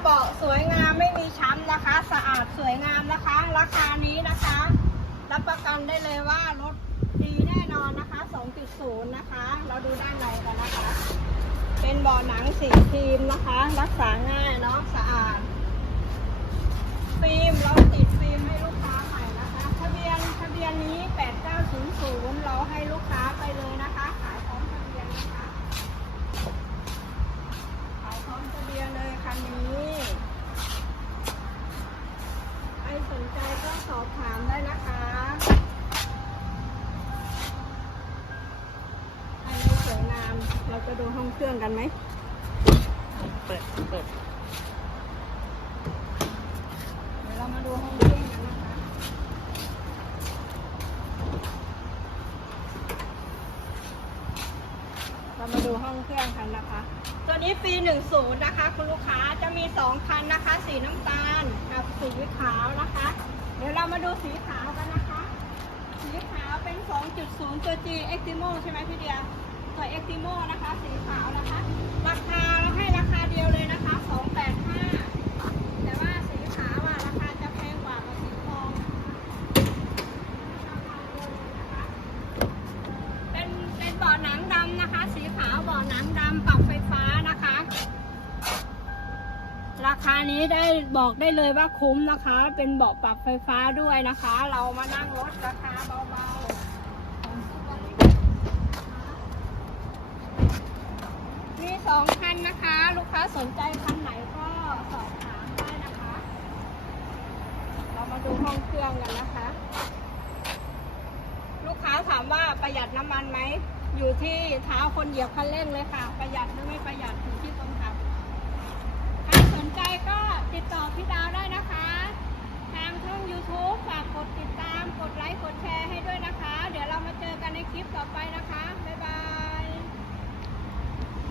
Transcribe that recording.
เบาสวยงามไม่มีช้ำนะคะ สะอาดสวยงามนะคะ ราคานี้นะคะ รับประกันได้เลยว่ารถดีแน่นอนนะคะ 2.0 นะคะ เราดูด้านในกันนะคะ เป็นเบาหนังสีครีมนะคะ รักษาามเราจะดูห้องเครื่องกันไหม เปิด เปิด เดี๋ยวเรามาดูห้องเครื่องกันนะคะ เรามาดูห้องเครื่องกันนะคะ ตัวนี้ปี10นะคะ คุณลูกค้าจะมี2คันนะคะ สีน้ำตาลกับสีขาวนะคะ เดี๋ยวเรามาดูสีขาวกันนะคะ สีขาวเป็น 2.0 ตัว G Eximo ใช่ไหมพี่เดีย ตัว Eximo นะคะ สีขาวนะคะ ราคาเราให้ราคาเดียวเลยนะคะ 285 แต่ว่าสีขาวอะราคาจะแพงกว่ากับสีทองนะคะเป็นเป็นเบาะหนังดำนะคะ สีขาวเบาะหนังดำปรับไฟฟ้านะคะ ราคานี้ได้บอกได้เลยว่าคุ้มนะคะ เป็นเบาะปรับไฟฟ้าด้วยนะคะ เรามานั่งรถราคาเบาๆของซูเปอร์ลิสมีสองคั นนะคะ ลูกค้าสนใจคันไหนก็สอบถามได้นะคะ เรามาดูห้องเครื่องกันนะคะ ลูกค้าถามว่าประหยัดน้ำมันไหม อยู่ที่เท้าคนเหยียบคันเร่งเลยค่ะ ประหยัดหรือไม่ประหยัด